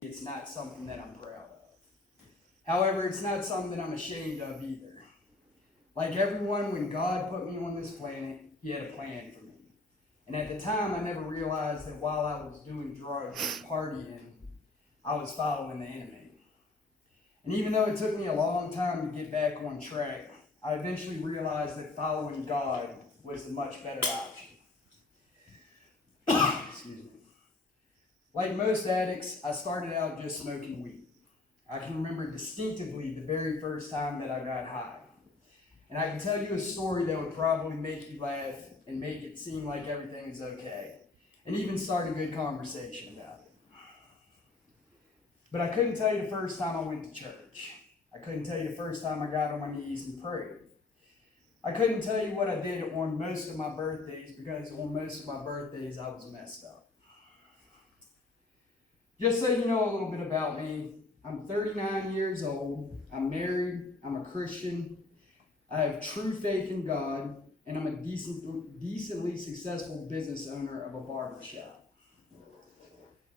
It's not something that I'm proud of. However, it's not something that I'm ashamed of either. Like everyone, when God put me on this planet, He had a plan for me. And at the time, I never realized that while I was doing drugs and partying, I was following the enemy. And even though it took me a long time to get back on track, I eventually realized that following God was the much better option. Excuse me. Like most addicts, I started out just smoking weed. I can remember distinctively the very first time that I got high. And I can tell you a story that would probably make you laugh and make it seem like everything is okay, and even start a good conversation about it. But I couldn't tell you the first time I went to church. I couldn't tell you the first time I got on my knees and prayed. I couldn't tell you what I did on most of my birthdays, because on most of my birthdays I was messed up. Just so you know a little bit about me, I'm 39 years old, I'm married, I'm a Christian, I have true faith in God, and I'm a decently successful business owner of a barber shop.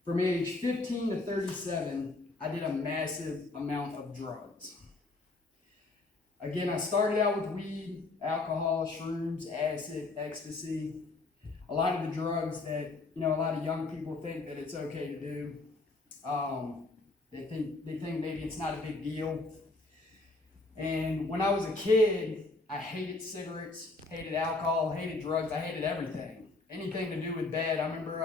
From age 15 to 37, I did a massive amount of drugs. Again, I started out with weed, alcohol, shrooms, acid, ecstasy, a lot of the drugs that, a lot of young people think that it's okay to do. They think maybe it's not a big deal. And when I was a kid, I hated cigarettes, hated alcohol, hated drugs, I hated everything. Anything to do with bad. I remember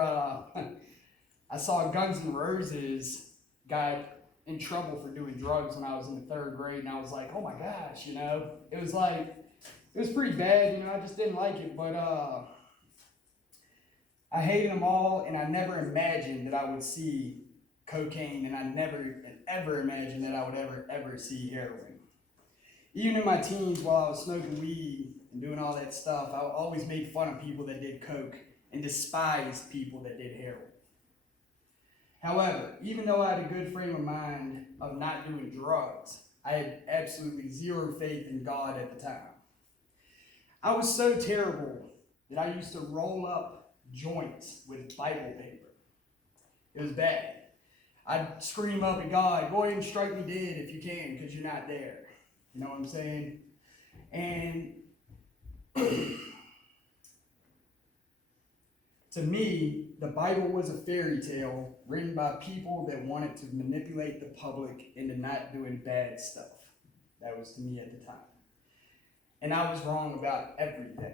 I saw Guns N' Roses got in trouble for doing drugs when I was in the 3rd grade, and I was like, oh my gosh, it was pretty bad, I just didn't like it, but I hated them all, and I never imagined that I would see cocaine, and I never ever imagined that I would ever see heroin. Even in my teens, while I was smoking weed and doing all that stuff, I always made fun of people that did coke and despised people that did heroin. However, even though I had a good frame of mind of not doing drugs, I had absolutely zero faith in God at the time. I was so terrible that I used to roll up joints with Bible paper. It was bad. I'd scream up at God, go ahead and strike me dead if you can, because you're not there. You know what I'm saying? And to me, the Bible was a fairy tale written by people that wanted to manipulate the public into not doing bad stuff. That was to me at the time. And I was wrong about everything.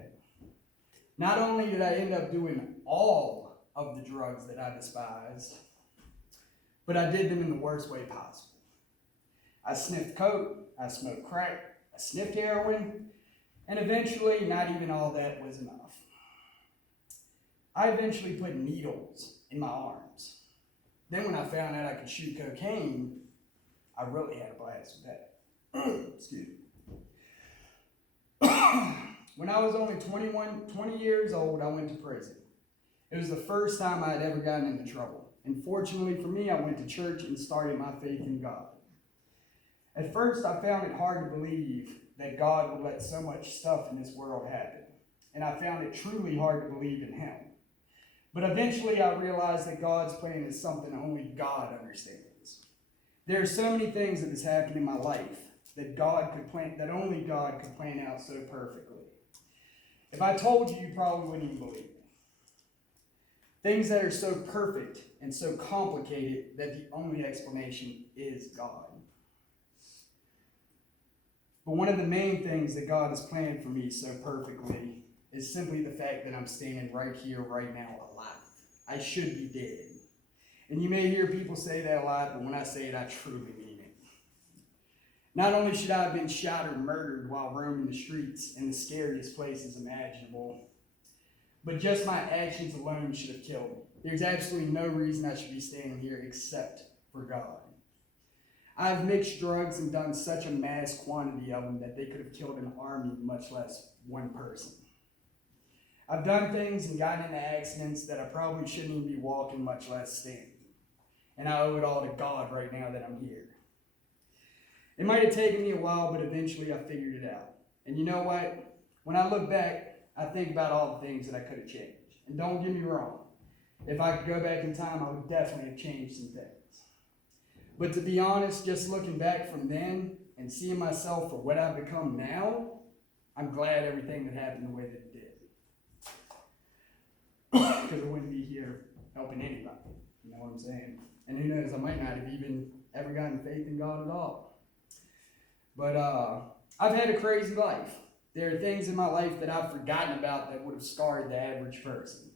Not only did I end up doing all of the drugs that I despised, but I did them in the worst way possible. I sniffed coke, I smoked crack, I sniffed heroin, and eventually not even all that was enough. I eventually put needles in my arms. Then when I found out I could shoot cocaine, I really had a blast with that. Excuse me. When I was only 20 years old, I went to prison. It was the first time I had ever gotten into trouble. And fortunately for me, I went to church and started my faith in God. At first, I found it hard to believe that God would let so much stuff in this world happen. And I found it truly hard to believe in Him. But eventually, I realized that God's plan is something only God understands. There are so many things that has happened in my life that only God could plan out so perfectly. If I told you, you probably wouldn't even believe me. Things that are so perfect and so complicated that the only explanation is God. But one of the main things that God has planned for me so perfectly is simply the fact that I'm standing right here, right now, alive. I should be dead. And you may hear people say that a lot, but when I say it, I truly mean it. Not only should I have been shot or murdered while roaming the streets in the scariest places imaginable, but just my actions alone should have killed me. There's absolutely no reason I should be standing here except for God. I've mixed drugs and done such a mass quantity of them that they could have killed an army, much less one person. I've done things and gotten into accidents that I probably shouldn't even be walking, much less standing. And I owe it all to God right now that I'm here. It might have taken me a while, but eventually I figured it out. And you know what? When I look back, I think about all the things that I could have changed. And don't get me wrong. If I could go back in time, I would definitely have changed some things. But to be honest, just looking back from then and seeing myself for what I've become now, I'm glad everything that happened the way that it did. Because I wouldn't be here helping anybody. You know what I'm saying? And who knows, I might not have even ever gotten faith in God at all. But I've had a crazy life. There are things in my life that I've forgotten about that would have scarred the average person.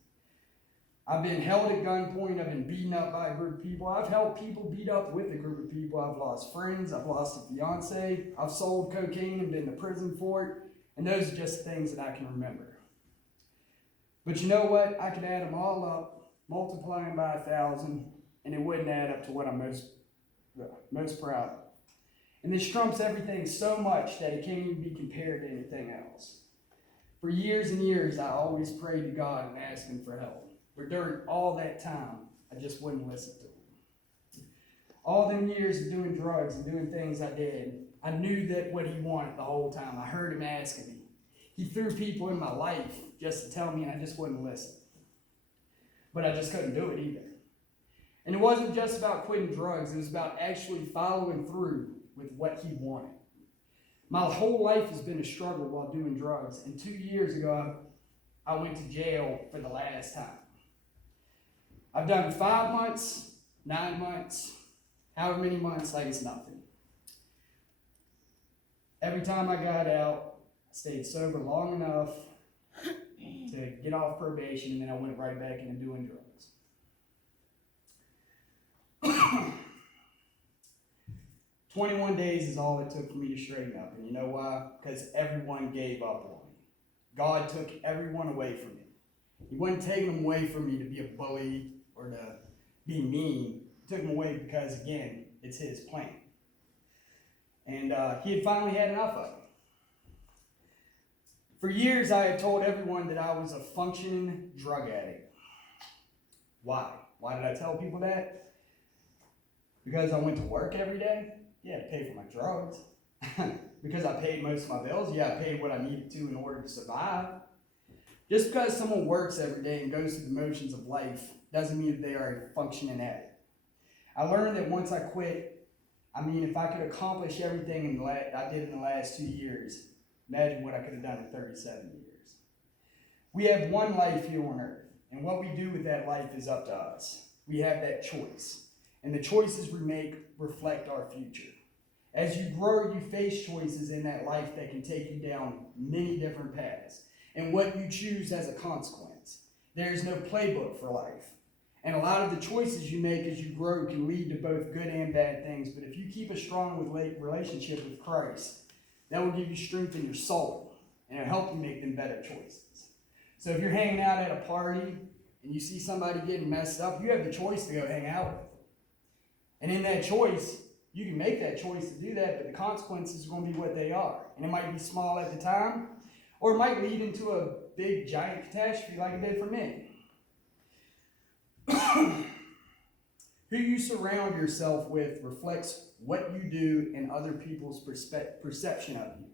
I've been held at gunpoint. I've been beaten up by a group of people. I've helped people beat up with a group of people. I've lost friends. I've lost a fiance. I've sold cocaine and been to prison for it. And those are just things that I can remember. But you know what? I could add them all up, multiply them by 1,000, and it wouldn't add up to what I'm most proud of. And this trumps everything so much that it can't even be compared to anything else. For years and years, I always prayed to God and asked Him for help. But during all that time, I just wouldn't listen to Him. All them years of doing drugs and doing things I did, I knew that what He wanted the whole time. I heard Him asking me. He threw people in my life just to tell me, and I just wouldn't listen. But I just couldn't do it either. And it wasn't just about quitting drugs. It was about actually following through with what He wanted. My whole life has been a struggle while doing drugs. And 2 years ago, I went to jail for the last time. I've done 5 months, 9 months, however many months, like it's nothing. Every time I got out, I stayed sober long enough to get off probation, and then I went right back into doing drugs. 21 days is all it took for me to straighten up. And you know why? Because everyone gave up on me. God took everyone away from me. He wasn't taking them away from me to be a bully or to be mean. He took them away because, again, it's His plan. And He had finally had enough of it. For years, I had told everyone that I was a functioning drug addict. Why? Why did I tell people that? Because I went to work every day? Yeah, to pay for my drugs. Because I paid most of my bills? Yeah, I paid what I needed to in order to survive. Just because someone works every day and goes through the motions of life doesn't mean that they are a functioning addict. I learned that once I quit, if I could accomplish everything I did in the last 2 years, imagine what I could have done in 37 years. We have one life here on earth, and what we do with that life is up to us. We have that choice, and the choices we make reflect our future. As you grow, you face choices in that life that can take you down many different paths, and what you choose has a consequence. There is no playbook for life, and a lot of the choices you make as you grow can lead to both good and bad things, but if you keep a strong relationship with Christ, that will give you strength in your soul, and it'll help you make them better choices. So if you're hanging out at a party and you see somebody getting messed up, you have the choice to go hang out with them. And in that choice, you can make that choice to do that, but the consequences are going to be what they are. And it might be small at the time, or it might lead into a big, giant catastrophe like it did for me. Who you surround yourself with reflects what you do and other people's perception of you.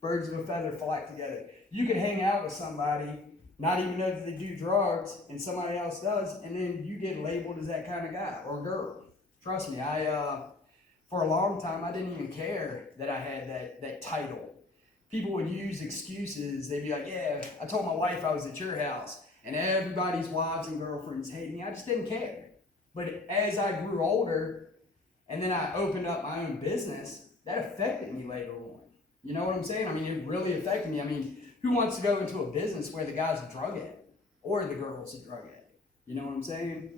Birds of a feather flock together. You can hang out with somebody, not even know that they do drugs, and somebody else does, and then you get labeled as that kind of guy or girl. Trust me, for a long time, I didn't even care that I had that title. People would use excuses. They'd be like, yeah, I told my wife I was at your house, and everybody's wives and girlfriends hate me. I just didn't care. But as I grew older, and then I opened up my own business, that affected me later on. You know what I'm saying? It really affected me. Who wants to go into a business where the guy's a drug addict or the girl's a drug addict? You know what I'm saying?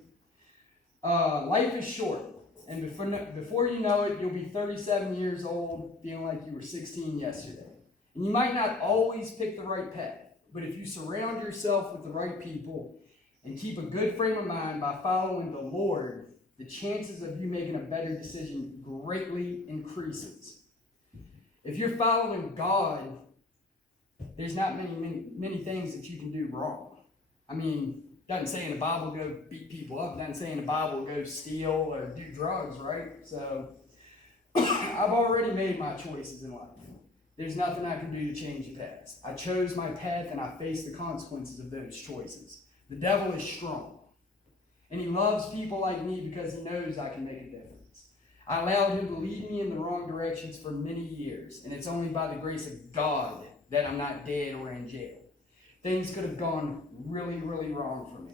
Life is short. And before you know it, you'll be 37 years old feeling like you were 16 yesterday. And you might not always pick the right path, but if you surround yourself with the right people and keep a good frame of mind by following the Lord, the chances of you making a better decision greatly increases. If you're following God, there's not many things that you can do wrong. It doesn't say in the Bible go beat people up. It doesn't say in the Bible go steal or do drugs, right? So I've already made my choices in life. There's nothing I can do to change the past. I chose my path and I face the consequences of those choices. The devil is strong. And he loves people like me because he knows I can make a difference. I allowed him to lead me in the wrong directions for many years, and it's only by the grace of God that I'm not dead or in jail. Things could have gone really, really wrong for me,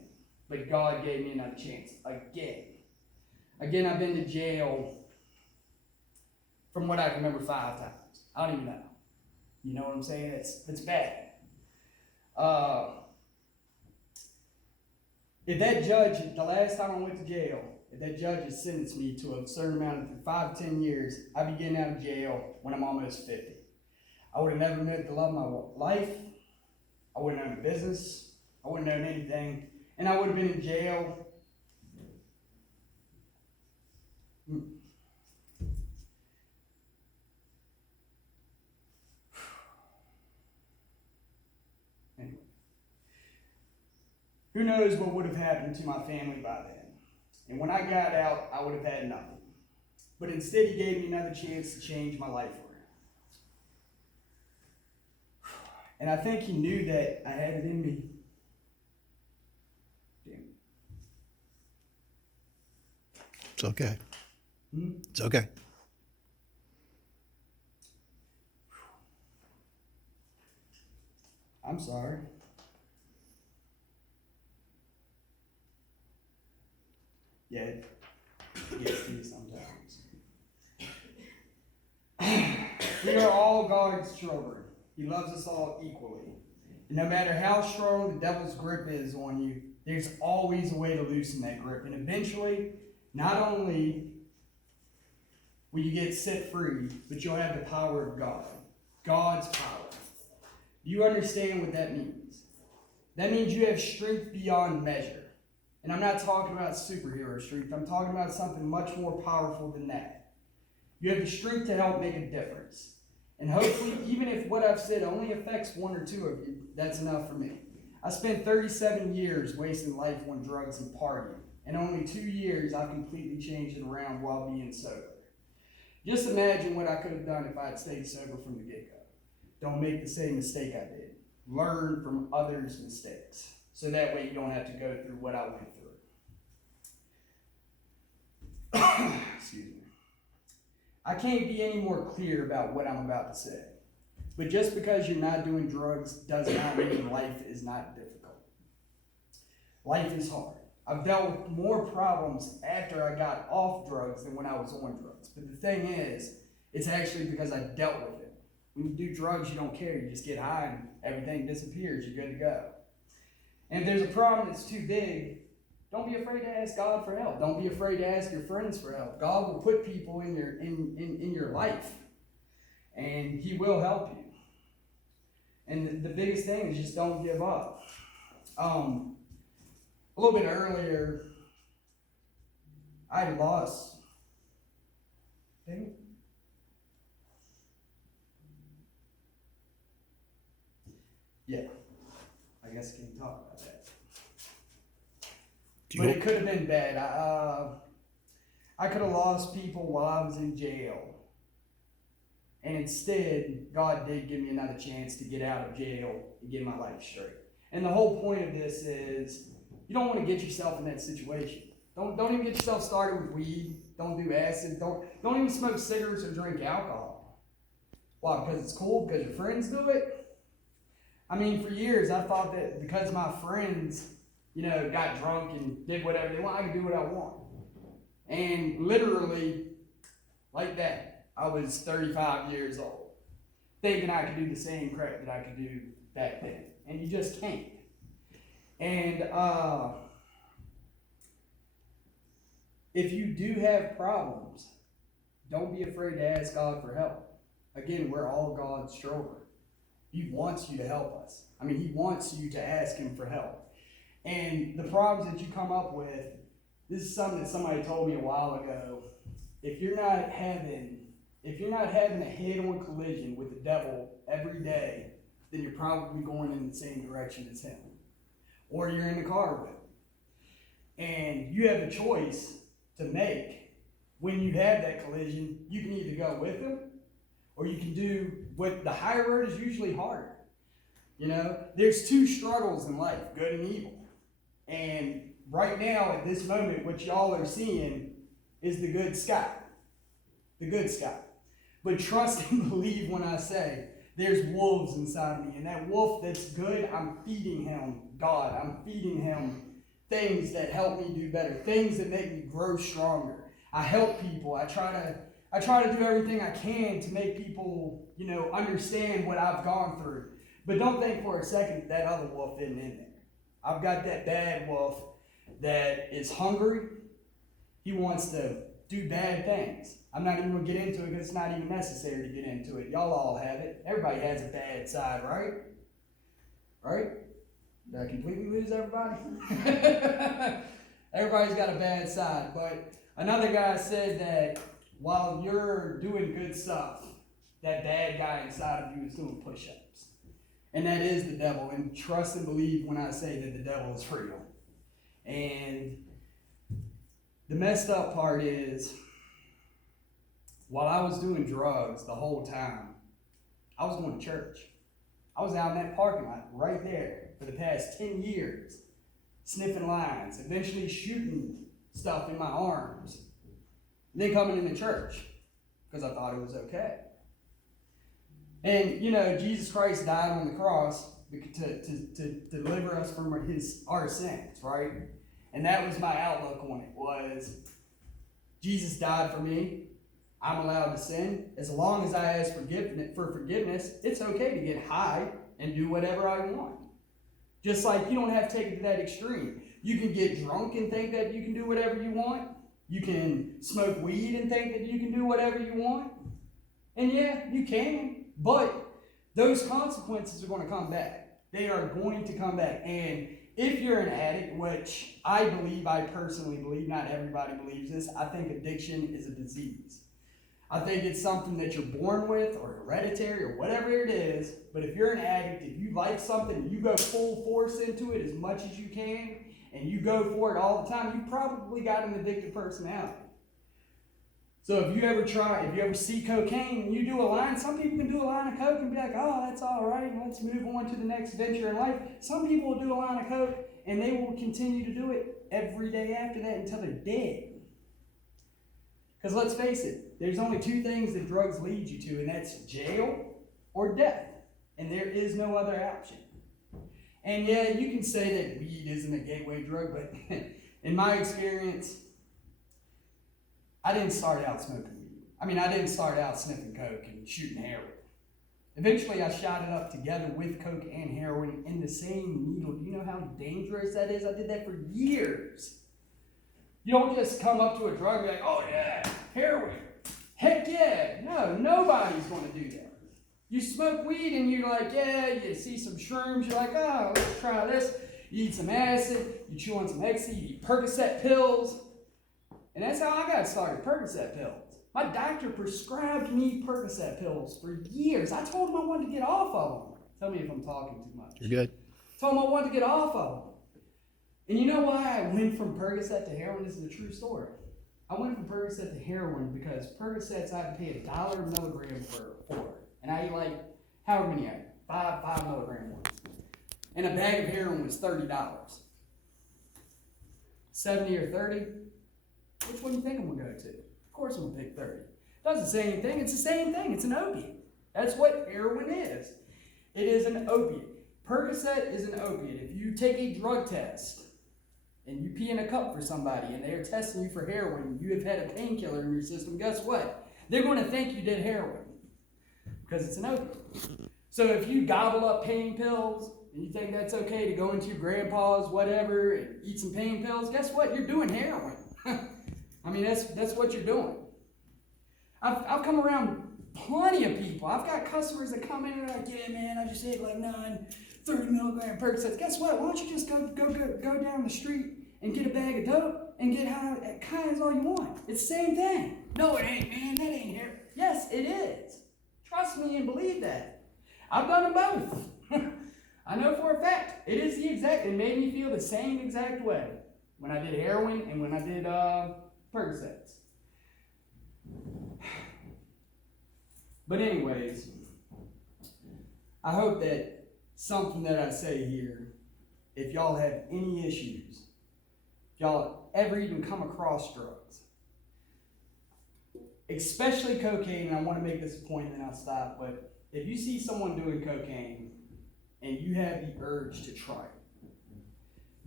but God gave me another chance again. Again, I've been to jail, from what I can remember, 5 times. I don't even know. You know what I'm saying? It's bad. If that judge, the last time I went to jail, if that judge had sentenced me to a certain amount of 5 to 10 years, I'd be getting out of jail when I'm almost 50. I would have never met the love of my life. I wouldn't own a business. I wouldn't own anything. And I would have been in jail. Anyway. Who knows what would have happened to my family by then. And when I got out, I would have had nothing. But instead, he gave me another chance to change my life around. And I think he knew that I had it in me. Damn. It's okay. It's okay. I'm sorry. Yeah, it gets to you sometimes. We are all God's children. He loves us all equally. And no matter how strong the devil's grip is on you, there's always a way to loosen that grip. And eventually, not only will you get set free, but you'll have the power of God. God's power. Do you understand what that means? That means you have strength beyond measure. And I'm not talking about superhero strength. I'm talking about something much more powerful than that. You have the strength to help make a difference. And hopefully, even if what I've said only affects 1 or 2 of you, that's enough for me. I spent 37 years wasting life on drugs and partying. And only 2 years I've completely changed it around while being sober. Just imagine what I could have done if I had stayed sober from the get-go. Don't make the same mistake I did. Learn from others' mistakes. So that way you don't have to go through what I went through. Excuse me. I can't be any more clear about what I'm about to say. But just because you're not doing drugs does not mean life is not difficult. Life is hard. I've dealt with more problems after I got off drugs than when I was on drugs. But the thing is, it's actually because I dealt with it. When you do drugs, you don't care. You just get high and everything disappears. You're good to go. And if there's a problem that's too big, don't be afraid to ask God for help. Don't be afraid to ask your friends for help. God will put people in your life, and He will help you. And the biggest thing is just don't give up. A little bit earlier, I lost. Yeah, I guess I can talk about that. But it could have been bad. I could have lost people while I was in jail. And instead, God did give me another chance to get out of jail and get my life straight. And the whole point of this is, you don't want to get yourself in that situation. Don't even get yourself started with weed. Don't do acid. Don't even smoke cigarettes or drink alcohol. Why? Because it's cool? Because your friends do it? I mean, for years, I thought that because my friends, got drunk and did whatever they want, I could do what I want. And literally, like that, I was 35 years old, thinking I could do the same crap that I could do back then. And you just can't. And if you do have problems, don't be afraid to ask God for help. Again, we're all God's children. He wants you to help us. I mean, He wants you to ask Him for help. And the problems that you come up with, this is something that somebody told me a while ago. If you're not having a head-on collision with the devil every day, then you're probably going in the same direction as him. Or you're in the car with him. And you have a choice to make. When you have that collision, you can either go with him, or you can do what the higher road is usually harder. There's 2 struggles in life, good and evil. And right now, at this moment, what y'all are seeing is the good sky. the good Scott. But trust and believe when I say there's wolves inside of me. And that wolf that's good, I'm feeding him God. I'm feeding him things that help me do better, things that make me grow stronger. I help people. I try to do everything I can to make people, understand what I've gone through. But don't think for a second that other wolf isn't in there. I've got that bad wolf that is hungry. He wants to do bad things. I'm not even going to get into it because it's not even necessary to get into it. Y'all all have it. Everybody has a bad side, right? Right? Did I completely lose everybody? Everybody's got a bad side. But another guy said that while you're doing good stuff, that bad guy inside of you is doing push-ups. And that is the devil. And trust and believe when I say that the devil is real. And the messed up part is, while I was doing drugs the whole time, I was going to church. I was out in that parking lot right there for the past 10 years, sniffing lines, eventually shooting stuff in my arms, and then coming into church because I thought it was okay. And, Jesus Christ died on the cross to deliver us from our sins, right? And that was my outlook on it, was Jesus died for me. I'm allowed to sin. As long as I ask for forgiveness, it's okay to get high and do whatever I want. Just like you don't have to take it to that extreme. You can get drunk and think that you can do whatever you want. You can smoke weed and think that you can do whatever you want. And yeah, you can. But those consequences are going to come back. They are going to come back. And if you're an addict, which I personally believe, not everybody believes this, I think addiction is a disease. I think it's something that you're born with or hereditary or whatever it is. But if you're an addict, if you like something, you go full force into it as much as you can, and you go for it all the time, you probably got an addictive personality. So if you ever see cocaine and you do a line, some people can do a line of coke and be like, oh, that's all right, let's move on to the next venture in life. Some people will do a line of coke and they will continue to do it every day after that until they're dead. Because let's face it, there's only two things that drugs lead you to, and that's jail or death. And there is no other option. And yeah, you can say that weed isn't a gateway drug, but in my experience, I didn't start out smoking weed. I didn't start out sniffing coke and shooting heroin. Eventually, I shot it up together with coke and heroin in the same needle. Do you know how dangerous that is? I did that for years. You don't just come up to a drug and be like, oh yeah, heroin. Heck yeah. No, nobody's going to do that. You smoke weed and you're like, yeah, you see some shrooms, you're like, oh, let's try this. You eat some acid, you chew on some ecstasy, you eat Percocet pills. And that's how I got started, Percocet pills. My doctor prescribed me Percocet pills for years. I told him I wanted to get off of them. Tell me if I'm talking too much. You're good. Told him I wanted to get off of them. And you know why I went from Percocet to heroin? This is a true story. I went from Percocet to heroin because Percocets I had to pay $1 a milligram for. And I ate however many I ate, 5 milligram ones. And a bag of heroin was $30. 70 or 30? Which one do you think I'm going to go to? Of course I'm going to pick 30. Doesn't say anything. It's the same thing. It's an opiate. That's what heroin is. It is an opiate. Percocet is an opiate. If you take a drug test and you pee in a cup for somebody and they're testing you for heroin, you have had a painkiller in your system, guess what? They're going to think you did heroin because it's an opiate. So if you gobble up pain pills and you think that's okay to go into your grandpa's whatever and eat some pain pills, guess what? You're doing heroin. That's what you're doing. I've come around plenty of people. I've got customers that come in and are like, yeah, man, I just ate 30 milligram Percocets. Guess what? Why don't you just go down the street and get a bag of dope and get high as all you want? It's the same thing. No, it ain't, man. That ain't here. Yes, it is. Trust me and believe that. I've done them both. I know for a fact. It is it made me feel the same exact way when I did heroin and when I did Percocets. But anyways, I hope that something that I say here, if y'all have any issues, if y'all ever even come across drugs, especially cocaine, and I want to make this a point and then I'll stop, but if you see someone doing cocaine and you have the urge to try it,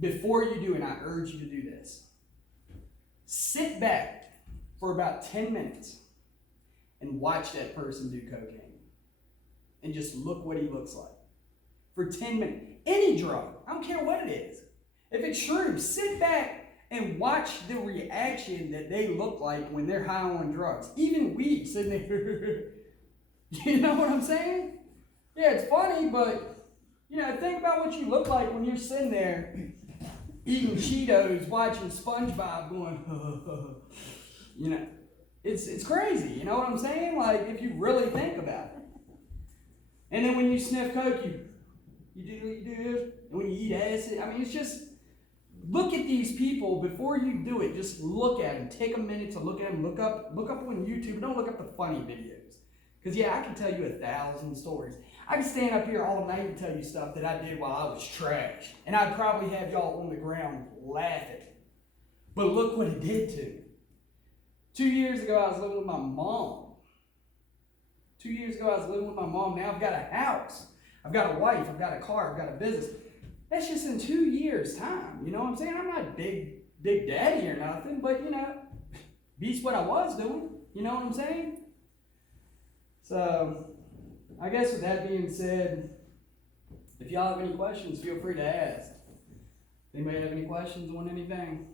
before you do it, I urge you to do this. Sit back for about 10 minutes and watch that person do cocaine. And just look what he looks like. For 10 minutes. Any drug, I don't care what it is. If it's shrooms, sit back and watch the reaction that they look like when they're high on drugs. Even weed, sitting there. You know what I'm saying? Yeah, it's funny, but think about what you look like when you're sitting there eating Cheetos, watching SpongeBob going, it's crazy. You know what I'm saying? Like, if you really think about it. And then when you sniff coke, you do. And when you eat acid, it's just, look at these people before you do it. Just look at them. Take a minute to look at them. Look up on YouTube. Don't look up the funny videos. Because, I can tell you 1,000 stories. I can stand up here all night and tell you stuff that I did while I was trash. And I'd probably have y'all on the ground laughing. But look what it did to me. 2 years ago, I was living with my mom. 2 years ago, I was living with my mom. Now I've got a house. I've got a wife. I've got a car. I've got a business. That's just in 2 years' time. You know what I'm saying? I'm not big daddy or nothing, but, beats what I was doing. You know what I'm saying? So, I guess with that being said, if y'all have any questions, feel free to ask. Anybody have any questions on anything?